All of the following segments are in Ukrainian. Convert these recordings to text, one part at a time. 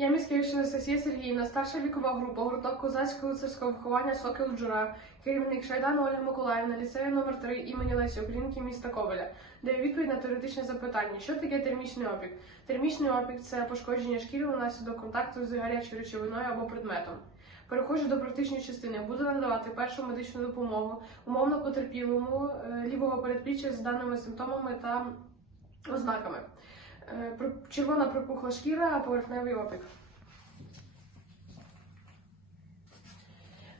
Я міських Анастасія Сергіївна, старша вікова група, гурток козацького лицарського виховання Сокіл Джура, керівник Шайдан Ольга Миколаївна, ліцею номер 3 імені Лесі Українки міста Коваля. Даю відповідь на теоретичне запитання. Що таке термічний опік? Термічний опік це пошкодження шкіри внаслідок контакту з гарячою речовиною або предметом. Переходжу до практичної частини. Буду надавати першу медичну допомогу умовно потерпілому е, лівого передпліччя з даними симптомами та ознаками. Е, Червона пропухла шкіра, поверхневий опік.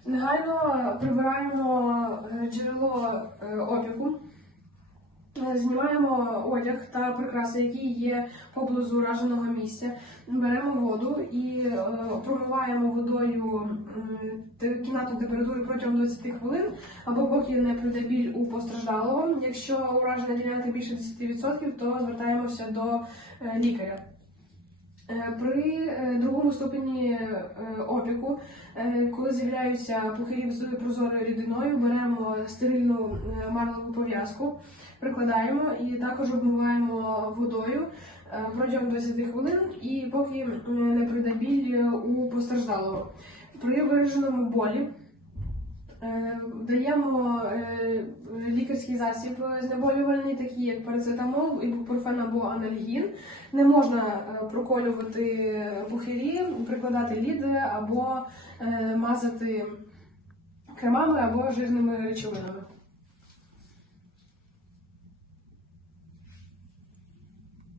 Негайно прибираємо е, джерело е, опіку, знімаємо одяг та прикраси, які є поблизу ураженого місця. Беремо воду і е, промиваємо водою кімнату температури протягом 20 хвилин, або поки не прийде біль у постраждалого. Якщо уражена ділянка більше 10%, то звертаємося до е, лікаря. Е, При е, другому ступені е, опіку, коли з'являються пухирі з прозорою рідиною, беремо стерильну марлеву пов'язку, прикладаємо і також обмиваємо водою протягом 20 хвилин, і поки не прийде біль у постраждалого. При вираженому болі даємо е, лікарський засіб знеболювальний, такий як парацетамол, ібупрофен або анальгін. Не можна е, проколювати пухирі, прикладати ліди або е, мазати кремами або жирними речовинами.